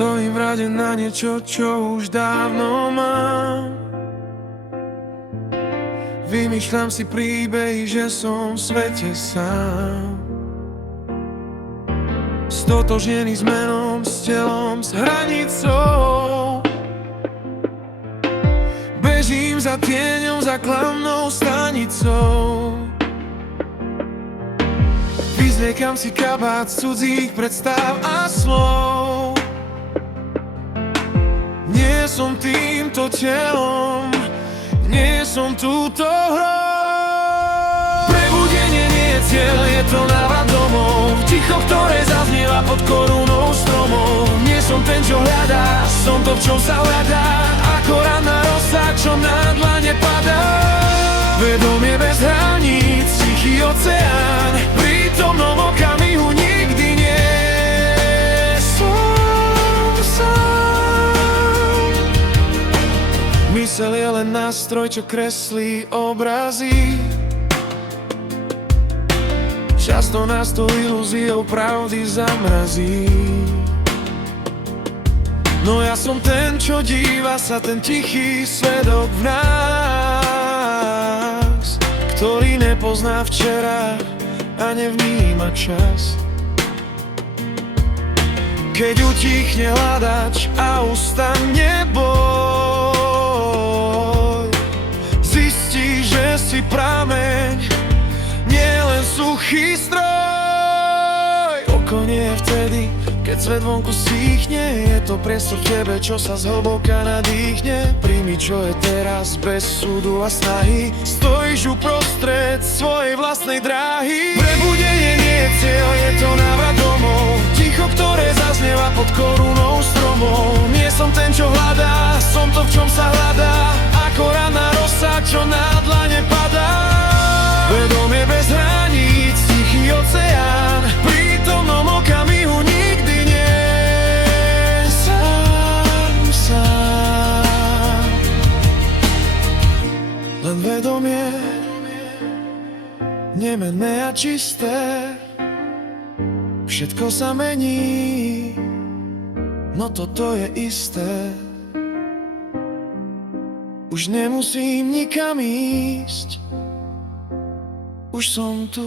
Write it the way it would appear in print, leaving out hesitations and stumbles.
Stojím v rade na niečo, čo už dávno mám. Vymýšľam si príbehy, že som v svete sám. Stotožnený s menom, s telom, s hranicou. Bežím za tieňou, za klamnou stanicou. Vyzliekam si kabát z cudzích predstav a slov. Nie som týmto telom, nie som túto hrou. Prebudenie nie je cieľ, je to návrat domov. Ticho, ktoré zaznieva pod korunou stromov. Nie som ten, čo hľadá, som to, v čom sa hľadá. Ako ranná rosa, čo na dlane padá. Vedomie bez hraníc, tichý oceán. Prítomnom okamihu nikdy nie som sám. Mysel je len nástroj, čo kreslí obrazy. Často nás to ilúziou pravdy zamrazí. No ja som ten, čo díva sa, ten tichý svedok v nás, ktorý nepozná včera a nevníma čas. Keď utichne hľadač a ustane boj, zistí, že si prameň, nie len suchý stroj. Pokoj nie je vtedy, keď svet vonku stíchne. Je to priestor v tebe, čo sa zhlboka nadýchne. Príjmi, čo je teraz, bez súdu a snahy. Stojíš uprostred svojej vlastnej dráhy. Prebudenie nie je cieľ, je to návrat domov. Ticho, ktoré zaznieva pod korunou stromov. Nie som ten, čo hľadá, som to, v čom sa hľadá. Ako ranná rosa, čo na dlane padá. Vedomie bez hraníc, tichý oceán. Prítomnom okamihu nikdy nie sám. Len vedomie, nemenné a čisté. Všetko sa mení, no toto je isté. Už nemusím nikam ísť, už som tu.